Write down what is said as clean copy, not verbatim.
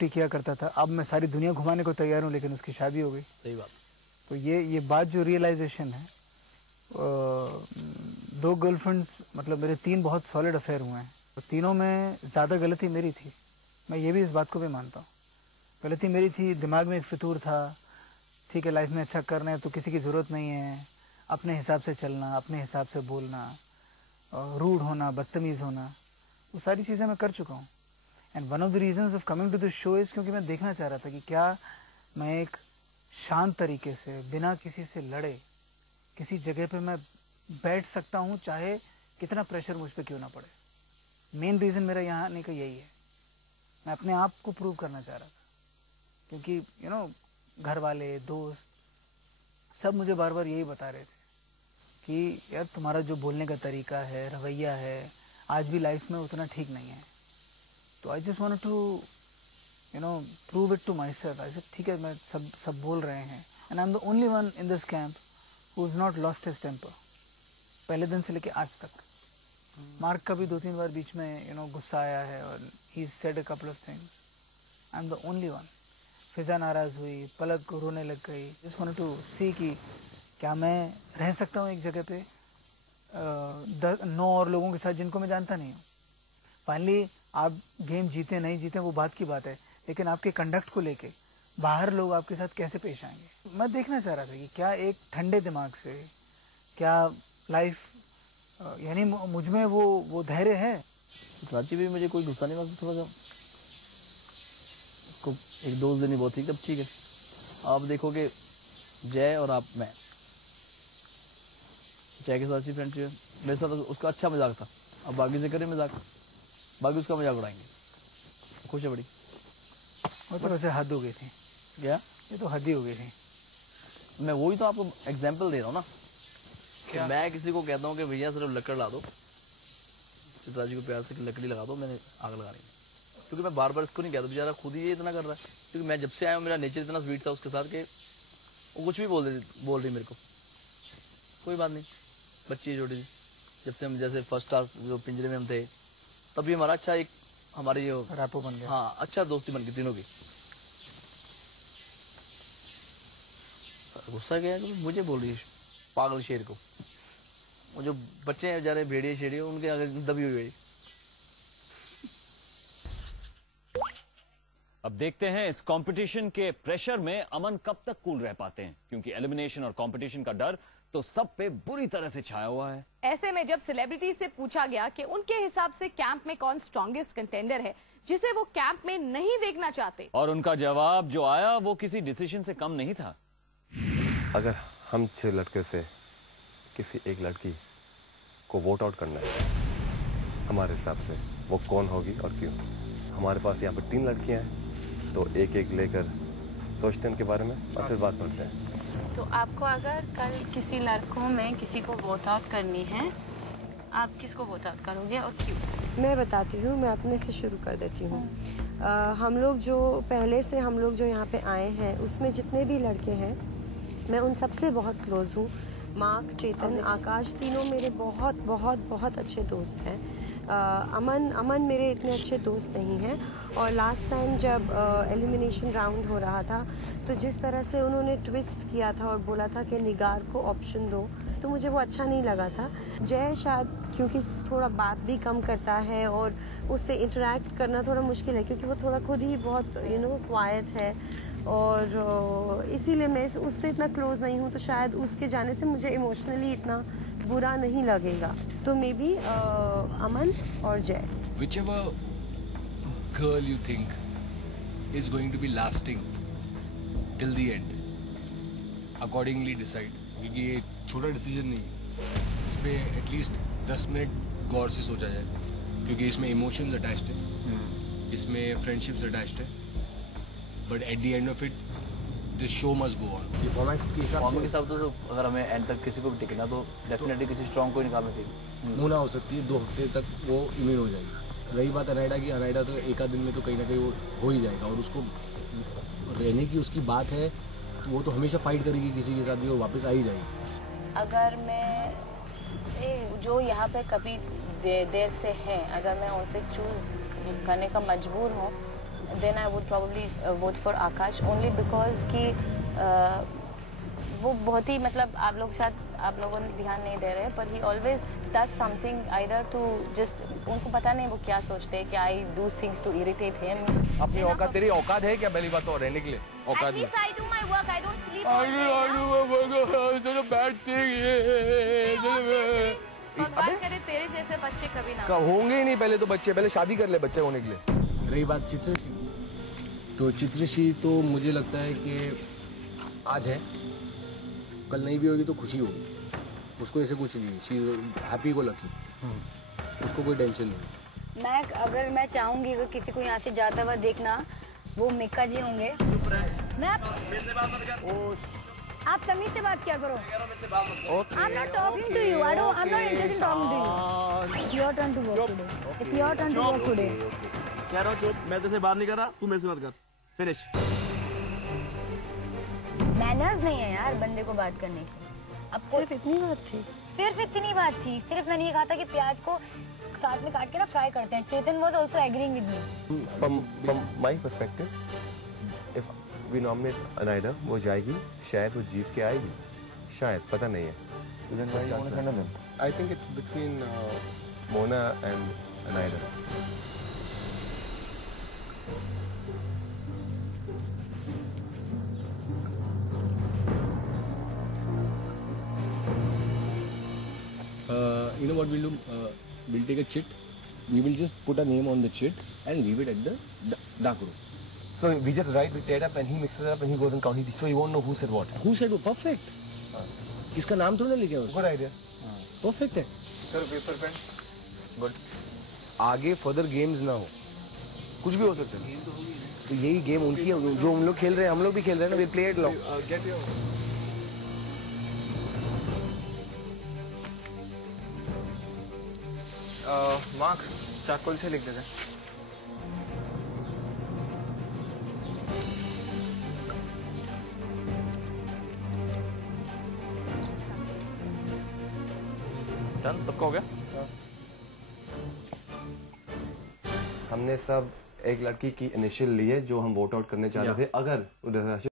किया करता था, अब मैं सारी दुनिया घुमाने को तैयार हूँ, लेकिन उसकी शादी हो गई। सही बात। तो ये बात जो रियलाइजेशन है, 2 गर्लफ्रेंड्स, मतलब मेरे 3 बहुत सॉलिड अफेयर हुए हैं, तो तीनों में ज़्यादा गलती मेरी थी। मैं ये भी इस बात को भी मानता हूँ, गलती मेरी थी। दिमाग में एक फितूर था, ठीक है लाइफ में अच्छा करना है तो किसी की ज़रूरत नहीं है, अपने हिसाब से चलना, अपने हिसाब से बोलना, रूड होना, बदतमीज़ होना, वो सारी चीज़ें मैं कर चुका हूँ। And one of the reasons of coming to this show is क्योंकि मैं देखना चाह रहा था कि क्या मैं एक शांत तरीके से, बिना किसी से लड़े, किसी जगह पे मैं बैठ सकता हूँ, चाहे कितना प्रेशर मुझ पे क्यों ना पड़े। मेन रीज़न मेरा यहाँ आने का यही है, मैं अपने आप को प्रूव करना चाह रहा था। क्योंकि घर वाले, दोस्त सब मुझे बार बार यही बता रहे थे कि यार तुम्हारा जो बोलने का तरीका है, रवैया है, आज भी लाइफ में उतना ठीक नहीं है। तो I just want to prove it to myself. I said ठीक है, मैं सब बोल रहे हैं, and I am the only one in this camp who is not lost his temper, पहले दिन से लेके आज तक। मार्क का भी 2-3 बार बीच में गुस्सा आया है और he said a couple of things. I am the only one. Fiza नाराज हुई, पलक रोने लग गई। जस्ट वांटेड टू सी कि क्या मैं रह सकता हूँ एक जगह पे 9 और लोगों के साथ जिनको मैं जानता नहीं हूँ। फाइनली आप गेम जीते नहीं जीते वो बात की बात है, लेकिन आपके कंडक्ट को लेके बाहर लोग आपके साथ कैसे पेश आएंगे। मैं देखना चाह रहा था कि क्या एक ठंडे दिमाग से, क्या लाइफ यानी मुझ में वो धैर्य है। रांची भी मुझे कोई गुस्सा नहीं लगा, थोड़ा सा को एक दोस्त देनी बहुत थी, तब ठीक है। आप देखोगे जय और आप, मैं जय के साथ अच्छी फ्रेंडशिप है, मेरे साथ उसका अच्छा मजाक था। अब बाकी से करें मजाक, बाकी उसका मजाक उड़ाएंगे, खुश है बड़ी। वो तो वैसे हद हो गई थी। क्या? ये तो हद ही हो गई थी। मैं वही तो आपको एग्जाम्पल दे रहा हूँ ना, कि मैं किसी को कहता हूँ कि भैया सिर्फ लकड़ ला दो, चित्राजी को प्यार से लकड़ी लगा दो, मैंने आग लगानी है। क्योंकि मैं बार बार इसको नहीं कहता, बेचारा खुद ही ये इतना कर रहा है। क्योंकि मैं जब से आया हूँ, मेरा नेचर इतना स्वीट था उसके साथ कि वो कुछ भी बोल रही मेरे को, कोई बात नहीं, बच्ची छोटी थी। जब से हम जैसे फर्स्ट क्लास जो पिंजरे में हम थे, तभी हमारा अच्छा एक हमारी जो रैपो बन गया। हाँ, अच्छा दोस्ती बन गई तीनों की। गुस्सा गया कि मुझे बोल रही है पागल शेर को, वो जो बच्चे हैं बेचारे भेड़िए शेड़िए, उनके आगे दबी हुई भेड़ी। अब देखते हैं इस कंपटीशन के प्रेशर में अमन कब तक कूल रह पाते हैं, क्योंकि एलिमिनेशन और कंपटीशन का डर तो सब पे बुरी तरह से छाया हुआ है। ऐसे में जब सेलिब्रिटी से पूछा गया कि उनके हिसाब से कैंप में कौन स्ट्रॉन्गेस्ट कंटेंडर है जिसे वो कैंप में नहीं देखना चाहते, और उनका जवाब जो आया वो किसी डिसीजन से कम नहीं था। अगर हम 6 लड़के से किसी एक लड़की को वोट आउट करना है, हमारे हिसाब से वो कौन होगी और क्यों। हमारे पास यहाँ पर 3 लड़कियाँ हैं, तो एक एक लेकर सोचते हैं उनके बारे में और फिर बात करते हैं। तो आपको अगर कल किसी लड़कों में किसी को वोट आउट करनी है, आप किसको वोट आउट करोगे और क्यों? मैं बताती हूँ, मैं अपने से शुरू कर देती हूँ। हम लोग जो पहले से हम लोग जो यहाँ पे आए हैं, उसमें जितने भी लड़के हैं, मैं उन सबसे बहुत क्लोज हूँ। मार्क, चेतन, आकाश, तीनों मेरे बहुत बहुत बहुत अच्छे दोस्त हैं। अमन मेरे इतने अच्छे दोस्त नहीं हैं। और लास्ट टाइम जब एलिमिनेशन राउंड हो रहा था, तो जिस तरह से उन्होंने ट्विस्ट किया था और बोला था कि निगार को ऑप्शन दो, तो मुझे वो अच्छा नहीं लगा था। जय शायद क्योंकि थोड़ा बात भी कम करता है और उससे इंटरेक्ट करना थोड़ा मुश्किल है, क्योंकि वो थोड़ा खुद ही बहुत क्वाइट है, और इसीलिए मैं उससे इतना क्लोज नहीं हूँ। तो शायद उसके जाने से मुझे इमोशनली इतना बुरा नहीं लगेगा। तो मे बी अमन और जय। Whichever girl you think is going to be lasting till the end, accordingly decide. क्योंकि ये छोटा डिसीजन नहीं है, इस पे एटलीस्ट 10 मिनट गौर से सोचा जाए, क्योंकि इसमें इमोशंस अटैच्ड है, इसमें फ्रेंडशिप्स अटैच्ड है, but at the end of it this show must go on. Performance के हिसाब से तो अगर हमें एंड तक किसी को भी टिकना, तो डेफिनेटली किसी स्ट्रॉन्ग को निकालना चाहिए। मुँह ना हो सकती है, 2 हफ्ते तक वो इम्यून हो जाएगी। रही बात अनाइडा की, अनाइडा तो एक आध दिन में तो कहीं ना कहीं वो हो ही जाएगा, और उसको रहने की उसकी बात है, तो वो तो हमेशा फाइट करेगी किसी के साथ भी और वापस आ ही जाएगी। अगर मैं जो यहाँ पे कभी देर से हैं, अगर मैं उनसे चूज करने का मजबूर हूँ, then I would probably vote for Akash only because कि वो बहुत ही मतलब आप लोग शायद आप लोगों ने ध्यान नहीं दे रहे पर he always does something either to just उनको पता नहीं वो क्या सोचते हैं कि I do things to irritate him. अपनी औकात तेरी औकात है क्या पहली बात तो रहने के लिए औकात At least I do my work. I don't sleep. such a bad thing. भगवान करे तेरे जैसे बच्चे कभी ना होंगे ही नहीं पहले तो बच्चे पहले शादी कर ले बच्चे होने के लिए। रही बात चित्रशी तो चित्रशी तो मुझे लगता है कि आज है कल नहीं भी होगी तो खुशी होगी उसको ऐसे कुछ नहीं शी हैप्पी को लकी उसको कोई टेंशन नहीं। अगर मैं चाहूंगी अगर किसी को यहाँ से जाता हुआ देखना वो मिक्का जी होंगे। मैं आप तमीज से बात क्या करो। I'm not talking to you. I'm not interested in talking to you. It's your turn to work today. It's your turn to work today. कह रहा हूँ चुप मैं तुझसे बात नहीं कर रहा तू मेरे से मत कर फिनिश। मैनर्स नहीं है यार बंदे को बात करने की। अब सिर्फ इतनी बात थी सिर्फ इतनी बात थी सिर्फ मैंने ये कहा था कि प्याज को साथ में काट के ना फ्राई करते हैं। चेतन was also agreeing with me. From my perspective, if we nominate Anaida, वो जाएगी शायद वो जीत के आएगी शायद पता नहीं है। I think it's between Mona and Anaida. you know what we'll do? We'll take a chit. We will just put a name on the chit and leave it at the dark room. So we just write it up and he mixes it up and he goes and counts it. So he won't know who said what. Who said what? Perfect. किसका नाम थोड़ा लिखे उसको? Good idea. Perfect है. Sir, paper pen. Good. आगे further games ना हो कुछ भी हो सकता है तो यही गेम उनकी है जो हम लोग खेल रहे हैं हम लोग भी खेल रहे हैं ना we play it long. Mark चाकुल से लिख देते हैं। डन सबका हो गया। हमने सब एक लड़की की इनिशियल ली है जो हम वोट आउट करने चाह रहे थे अगर